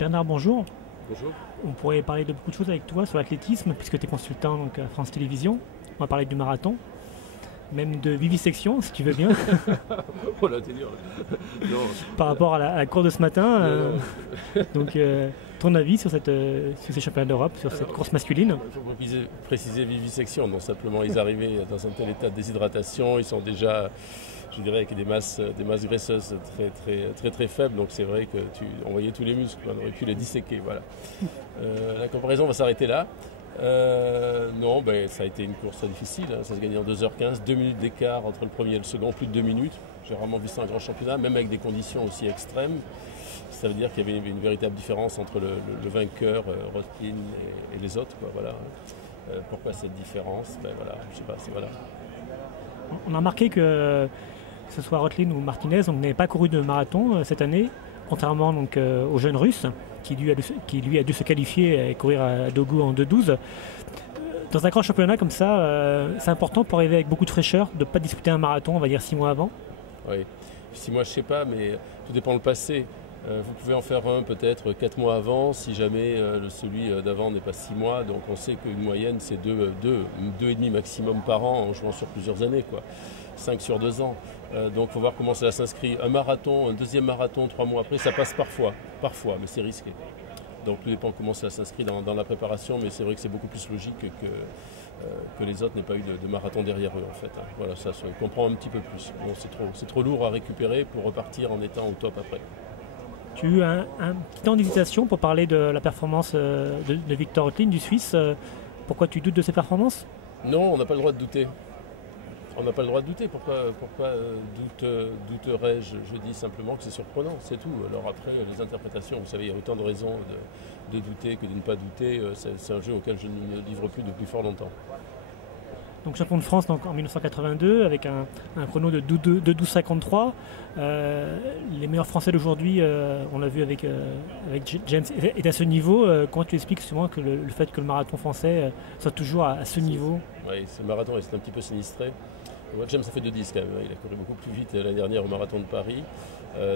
Bernard, bonjour. Bonjour. On pourrait parler de beaucoup de choses avec toi sur l'athlétisme, puisque tu es consultant donc, à France Télévisions. On va parler du marathon, même de vivisection, si tu veux bien. Oh là, t'es dur. Non. Par rapport à la course de ce matin. Donc, ton avis sur ces championnats d'Europe, sur cette course masculine? Il faut préciser vivisection, non simplement ils arrivaient dans un tel état de déshydratation, ils sont déjà, je dirais, avec des masses graisseuses très faibles, donc c'est vrai qu'on voyait tous les muscles, on aurait pu les disséquer. Voilà. La comparaison va s'arrêter là. Non, ça a été une course très difficile, hein. Ça se gagnait en 2h15, 2 minutes d'écart entre le premier et le second, plus de 2 minutes. J'ai rarement vu ça en grand championnat, même avec des conditions aussi extrêmes. Ça veut dire qu'il y avait une véritable différence entre le vainqueur, Rothlin, et les autres, quoi, voilà. Pourquoi cette différence? Voilà, je sais pas, voilà. On a remarqué que ce soit Rothlin ou Martinez, on n'avait pas couru de marathon cette année, contrairement donc, au jeune russe qui lui a dû se qualifier et courir à Daugou en 2:12. Dans un grand championnat comme ça, c'est important pour arriver avec beaucoup de fraîcheur de ne pas disputer un marathon, on va dire 6 mois avant. Oui, 6 mois je sais pas, mais tout dépend le passé. Vous pouvez en faire un peut-être 4 mois avant, si jamais celui d'avant n'est pas 6 mois. Donc on sait qu'une moyenne c'est 2,5 maximum par an en jouant sur plusieurs années, quoi. 5 sur 2 ans. Donc il faut voir comment cela s'inscrit. Un marathon, un deuxième marathon 3 mois après, ça passe parfois, mais c'est risqué. Donc tout dépend comment cela s'inscrit dans la préparation, mais c'est vrai que c'est beaucoup plus logique que les autres n'aient pas eu de marathon derrière eux en fait. Hein. Voilà, ça se comprend un petit peu plus. Bon, c'est trop lourd à récupérer pour repartir en étant au top après. Tu as eu un petit temps d'hésitation pour parler de la performance de Victor Rothlin, du Suisse. Pourquoi tu doutes de ses performances? Non, on n'a pas le droit de douter. On n'a pas le droit de douter. Pourquoi douterais-je? Je dis simplement que c'est surprenant, c'est tout. Alors après, les interprétations, vous savez, il y a autant de raisons de douter que de ne pas douter. C'est un jeu auquel je ne me livre plus depuis fort longtemps. Donc champion de France donc, en 1982 avec un chrono de 12,53. Les meilleurs Français d'aujourd'hui, on l'a vu avec James, est à ce niveau. Comment tu expliques souvent que le fait que le marathon français soit toujours à ce niveau? Oui, ce marathon est un petit peu sinistré. James a fait 2,10 quand même, il a couru beaucoup plus vite l'année dernière au marathon de Paris.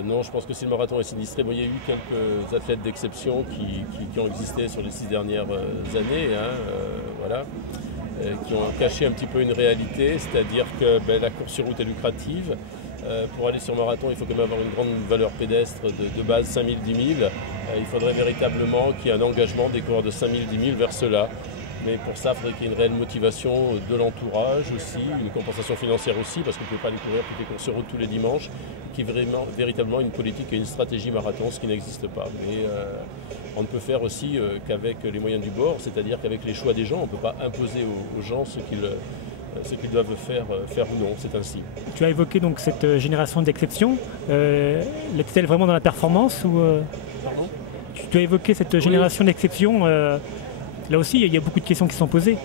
Non, je pense que si le marathon est sinistré, il y a eu quelques athlètes d'exception qui ont existé sur les 6 dernières années. Hein, voilà. Qui ont caché un petit peu une réalité, c'est-à-dire que la course sur route est lucrative. Pour aller sur marathon, il faut quand même avoir une grande valeur pédestre de base 5000, 10 000. Il faudrait véritablement qu'il y ait un engagement des coureurs de 5000, 10 000 vers cela. Mais pour ça, il faudrait qu'il y ait une réelle motivation de l'entourage aussi, une compensation financière aussi, parce qu'on ne peut pas aller courir toutes les courses sur route tous les dimanches, qui est véritablement une politique et une stratégie marathon, ce qui n'existe pas. Mais on ne peut faire aussi qu'avec les moyens du bord, c'est-à-dire qu'avec les choix des gens, on ne peut pas imposer aux gens ce qu'ils doivent faire ou non, c'est ainsi. Tu as évoqué donc cette génération d'exception. L'est-elle vraiment dans la performance ou Pardon ? Tu as évoqué cette génération d'exception. Là aussi, il y a beaucoup de questions qui sont posées.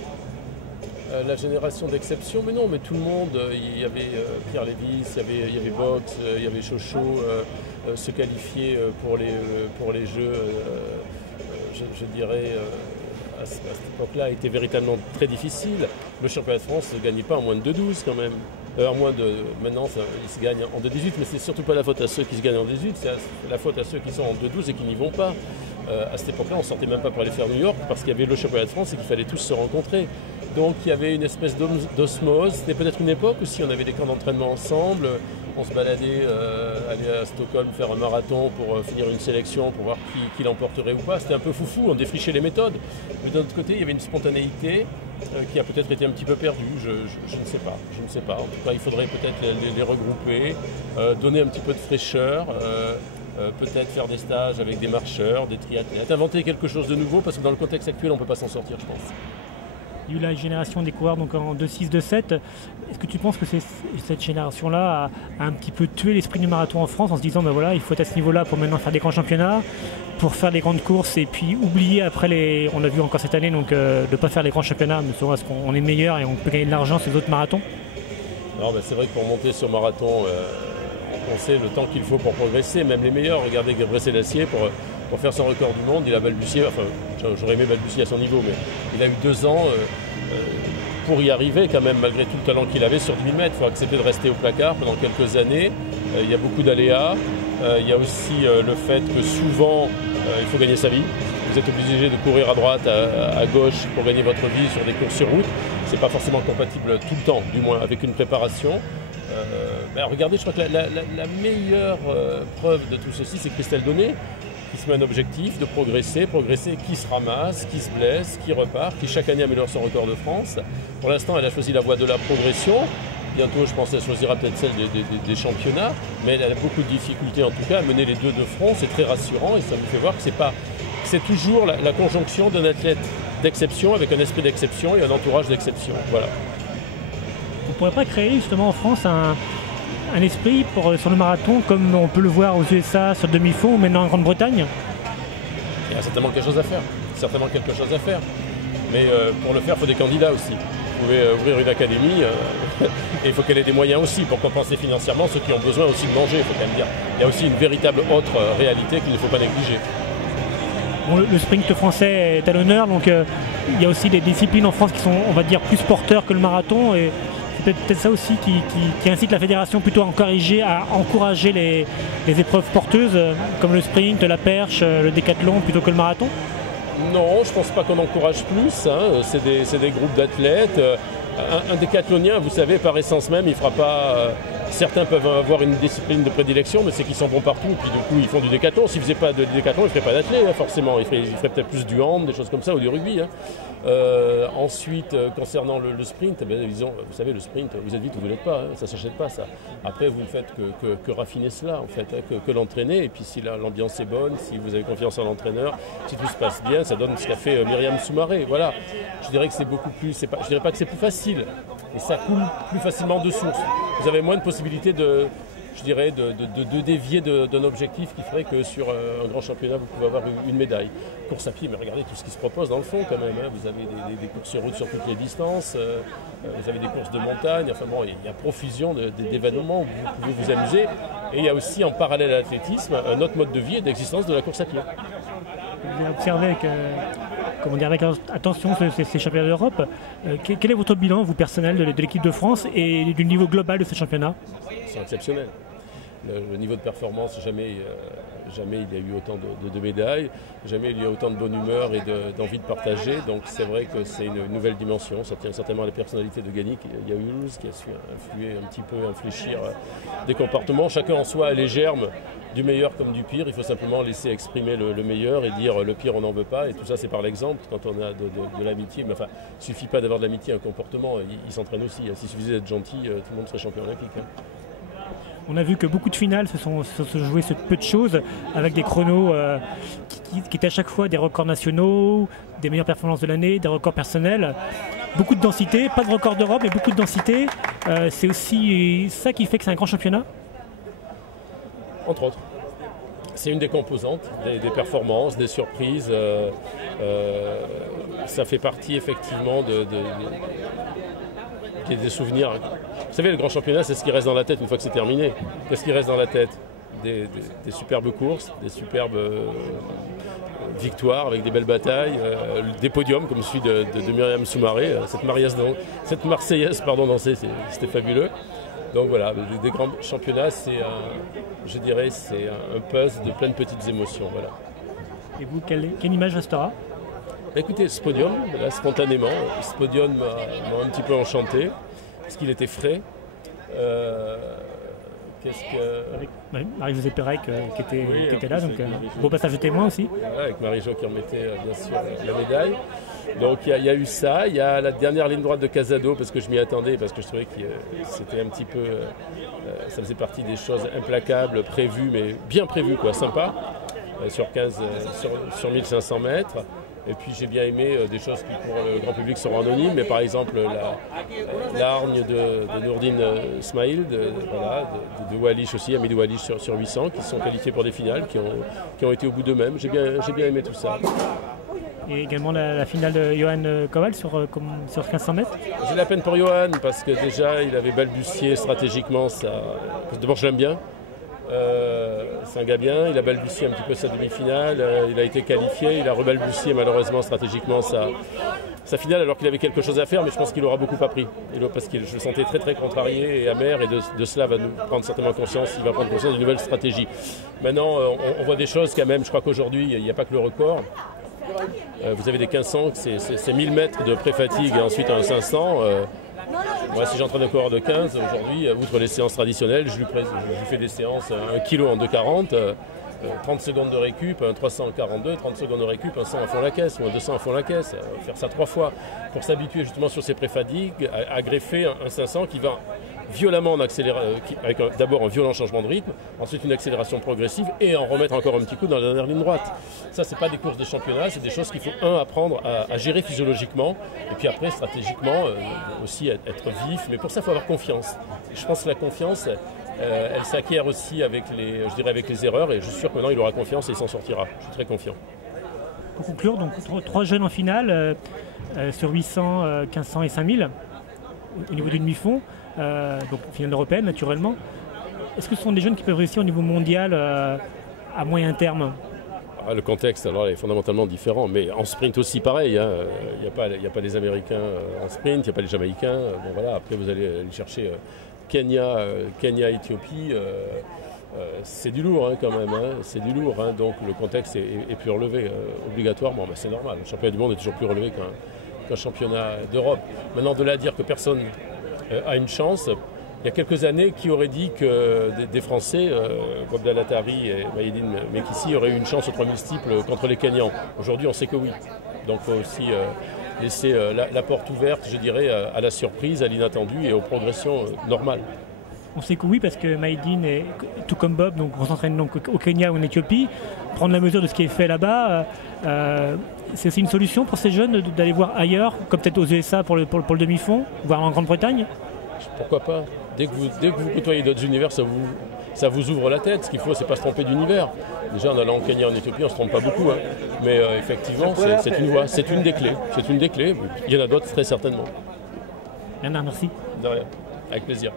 La génération d'exception, mais non, mais tout le monde, il y avait Pierre Lévis, il y avait Box, il y avait Chocho, se qualifier pour les Jeux, je dirais, à cette époque-là, était véritablement très difficile. Le championnat de France ne gagnait pas en moins de 2,12 quand même. Maintenant, il se gagne en 2,18, mais c'est surtout pas la faute à ceux qui se gagnent en 2,18, c'est la faute à ceux qui sont en 2,12 et qui n'y vont pas. À cette époque-là, on ne sortait même pas pour aller faire New York parce qu'il y avait le championnat de France et qu'il fallait tous se rencontrer. Donc il y avait une espèce d'osmose. C'était peut-être une époque aussi, on avait des camps d'entraînement ensemble. On se baladait, aller à Stockholm faire un marathon pour finir une sélection, pour voir qui l'emporterait ou pas. C'était un peu foufou, on défrichait les méthodes. Mais d'un autre côté, il y avait une spontanéité qui a peut-être été un petit peu perdue. Je ne sais pas. Je ne sais pas. En tout cas, il faudrait peut-être les regrouper, donner un petit peu de fraîcheur. Peut-être faire des stages avec des marcheurs, des triathlètes, inventer quelque chose de nouveau parce que dans le contexte actuel on ne peut pas s'en sortir, je pense. Il y a eu la génération des coureurs donc en 2,6, 2,7. Est-ce que tu penses que cette génération-là a un petit peu tué l'esprit du marathon en France en se disant voilà, il faut être à ce niveau-là pour maintenant faire des grands championnats, pour faire des grandes courses et puis oublier après on a vu encore cette année donc de ne pas faire les grands championnats, mais parce qu'on est meilleur et on peut gagner de l'argent sur les autres marathons? Non, c'est vrai que pour monter sur marathon, on sait le temps qu'il faut pour progresser, même les meilleurs. Regardez Gebre Selassie pour faire son record du monde, il a balbutié, enfin j'aurais aimé balbutier à son niveau, mais il a eu 2 ans pour y arriver quand même, malgré tout le talent qu'il avait sur 10 000 mètres. Il faut accepter de rester au placard pendant quelques années, il y a beaucoup d'aléas, il y a aussi le fait que souvent il faut gagner sa vie. Vous êtes obligé de courir à droite, à gauche pour gagner votre vie sur des courses sur route. Ce n'est pas forcément compatible tout le temps, du moins avec une préparation. Regardez, je crois que la meilleure preuve de tout ceci, c'est Christelle Donné, qui se met un objectif de progresser, qui se ramasse, qui se blesse, qui repart, qui chaque année améliore son record de France. Pour l'instant, elle a choisi la voie de la progression. Bientôt, je pense qu'elle choisira peut-être celle des championnats, mais elle a beaucoup de difficultés en tout cas à mener les deux de front. C'est très rassurant et ça me fait voir que c'est toujours la conjonction d'un athlète d'exception avec un esprit d'exception et un entourage d'exception. Voilà. Vous ne pourrez pas créer justement en France un esprit sur le marathon comme on peut le voir aux USA sur le demi-fond ou maintenant en Grande-Bretagne? Il y a certainement quelque chose à faire. Mais pour le faire, il faut des candidats aussi. Vous pouvez ouvrir une académie et il faut qu'elle ait des moyens aussi pour compenser financièrement ceux qui ont besoin aussi de manger, il faut quand même dire. Il y a aussi une véritable autre réalité qu'il ne faut pas négliger. Bon, le sprint français est à l'honneur, donc il y a aussi des disciplines en France qui sont, on va dire, plus porteurs que le marathon. Et c'est peut-être ça aussi qui incite la fédération plutôt à encourager les épreuves porteuses comme le sprint, la perche, le décathlon plutôt que le marathon. Non, je ne pense pas qu'on encourage plus. Hein. C'est des groupes d'athlètes. Un décathlonien, vous savez, par essence même, il ne fera pas. Certains peuvent avoir une discipline de prédilection, mais c'est qu'ils sont bons partout. Puis du coup, ils font du décathlon. S'ils ne faisaient pas de décathlon, ils ne feraient pas d'athlète, hein, forcément. Ils feraient peut-être plus du hand, des choses comme ça, ou du rugby. Hein. Ensuite, concernant le sprint, disons, vous savez, le sprint, vous êtes vite ou vous n'êtes pas. Hein, ça ne s'achète pas, ça. Après, vous ne faites que raffiner cela, en fait, hein, que l'entraîner. Et puis, si l'ambiance est bonne, si vous avez confiance en l'entraîneur, si tout se passe bien, ça donne ce qu'a fait Myriam Soumaré. Voilà. Je dirais que c'est beaucoup plus. Je dirais pas que c'est plus facile, mais ça coule plus facilement de source. Vous avez moins de possibilités de dévier d'un objectif qui ferait que sur un grand championnat, vous pouvez avoir une médaille. Course à pied, mais regardez tout ce qui se propose dans le fond quand même. Hein. Vous avez des courses sur route sur toutes les distances, vous avez des courses de montagne, enfin bon, il y a profusion d'événements où vous pouvez vous amuser. Et il y a aussi en parallèle à l'athlétisme un autre mode de vie et d'existence de la course à pied. Vous avez observé avec attention ces championnats d'Europe. Quel est votre bilan, vous, personnel, de l'équipe de France et du niveau global de ce championnat? C'est exceptionnel. Le niveau de performance, jamais il y a eu autant de médailles, jamais il y a eu autant de bonne humeur et d'envie de partager. Donc c'est vrai que c'est une nouvelle dimension. Ça tient certainement à la personnalité de Gannick. Il y a Ulz qui a su influer un petit peu, infléchir des comportements. Chacun en soi a les germes du meilleur comme du pire. Il faut simplement laisser exprimer le meilleur et dire le pire on n'en veut pas. Et tout ça c'est par l'exemple. Quand on a de l'amitié, mais enfin, il ne suffit pas d'avoir de l'amitié, un comportement, il s'entraîne aussi. S'il suffisait d'être gentil, tout le monde serait champion olympique. Hein. On a vu que beaucoup de finales se sont jouées sur peu de choses, avec des chronos qui étaient à chaque fois des records nationaux, des meilleures performances de l'année, des records personnels. Beaucoup de densité, pas de record d'Europe, mais beaucoup de densité. C'est aussi ça qui fait que c'est un grand championnat? Entre autres. C'est une des composantes, des performances, des surprises. Ça fait partie effectivement des souvenirs. Vous savez, le grand championnat, c'est ce qui reste dans la tête une fois que c'est terminé. Qu'est-ce qui reste dans la tête? Des superbes courses, des superbes victoires avec des belles batailles, des podiums comme celui de Myriam Soumaré. Cette Marseillaise dansée, c'était fabuleux. Donc voilà, des grands championnats, je dirais, c'est un puzzle de plein de petites émotions. Voilà. Et vous, quelle image restera? Écoutez, ce podium, là, spontanément, ce podium m'a un petit peu enchanté, parce qu'il était frais. Marie-Josée Pérec qui était là, donc beau passage de témoin aussi. Voilà, avec Marie-Jo qui remettait bien sûr la médaille. Donc il y a eu ça, il y a la dernière ligne droite de Casado, parce que je m'y attendais, parce que je trouvais que c'était un petit peu, ça faisait partie des choses implacables, prévues, mais bien prévues, quoi, sympa, sur 1500 mètres. Et puis j'ai bien aimé des choses qui pour le grand public seront anonymes, mais par exemple la hargne de Nourdine Smaïl, de Wallisch aussi, Amélie Wallisch sur 800, qui se sont qualifiés pour des finales, qui ont été au bout d'eux-mêmes. J'ai bien aimé tout ça. Et également la finale de Johan Koval sur 1500 mètres. J'ai la peine pour Johan, parce que déjà il avait balbutié stratégiquement ça. D'abord je l'aime bien. C'est un gars bien, il a balbutié un petit peu sa demi-finale, il a été qualifié, il a rebalbutié malheureusement stratégiquement sa finale alors qu'il avait quelque chose à faire, mais je pense qu'il aura beaucoup appris. Parce que je le sentais très très contrarié et amer, et de cela va nous prendre certainement conscience, il va prendre conscience d'une nouvelle stratégie. Maintenant, on voit des choses quand même, je crois qu'aujourd'hui, il n'y a pas que le record. Vous avez des 1500, c'est 1000 mètres de pré-fatigue et ensuite un 500. Moi, si j'entraîne un coureur de 15, aujourd'hui, outre les séances traditionnelles, je lui fais des séances 1 kg en 2,40, 30 secondes de récup, un 300 en 42, 30 secondes de récup, un 100 à fond la caisse ou un 200 à fond la caisse. Faire ça 3 fois pour s'habituer justement sur ces pré-fatigues à greffer un 500 qui va violemment en accélérer, avec d'abord un violent changement de rythme, ensuite une accélération progressive et en remettre encore un petit coup dans la dernière ligne droite. Ça, c'est pas des courses de championnat, c'est des choses qu'il faut apprendre à gérer physiologiquement et puis après stratégiquement aussi être vif. Mais pour ça, il faut avoir confiance. Je pense que la confiance, elle s'acquiert aussi avec les erreurs, et je suis sûr que maintenant il aura confiance et il s'en sortira. Je suis très confiant. Pour conclure, donc 3 jeunes en finale sur 800, 1500 et 5000 au niveau du demi-fond. Donc finale européenne naturellement. Est-ce que ce sont des jeunes qui peuvent réussir au niveau mondial à moyen terme? Le contexte alors est fondamentalement différent, mais en sprint aussi pareil. Il n'y a pas les Américains en sprint, il n'y a pas les Jamaïcains. Bon, voilà. Après vous allez aller chercher Kenya, Éthiopie. C'est du lourd quand même, c'est du lourd. Donc le contexte est plus relevé obligatoirement, mais c'est normal. Le championnat du monde est toujours plus relevé qu'un championnat d'Europe. Maintenant, de là à dire que personne a une chance. Il y a quelques années, qui aurait dit que des Français, Abdel Attari et Maïdine Mekissi, auraient eu une chance au 3000 steeple contre les Kenyans. Aujourd'hui, on sait que oui. Donc il faut aussi laisser la porte ouverte, je dirais, à la surprise, à l'inattendu et aux progressions normales. On sait que oui, parce que Maïdine, tout comme Bob, donc, on s'entraîne donc au Kenya ou en Éthiopie. Prendre la mesure de ce qui est fait là-bas, c'est une solution pour ces jeunes d'aller voir ailleurs, comme peut-être aux USA pour le demi-fond, voire en Grande-Bretagne? Pourquoi pas? Dès que vous côtoyez d'autres univers, ça vous ouvre la tête. Ce qu'il faut, c'est pas se tromper d'univers. Déjà, en allant au Kenya, en Éthiopie, on ne se trompe pas beaucoup. Mais effectivement, c'est une voie, c'est une des clés. C'est une des clés. Il y en a d'autres, très certainement. Bernard, merci. De rien. Avec plaisir.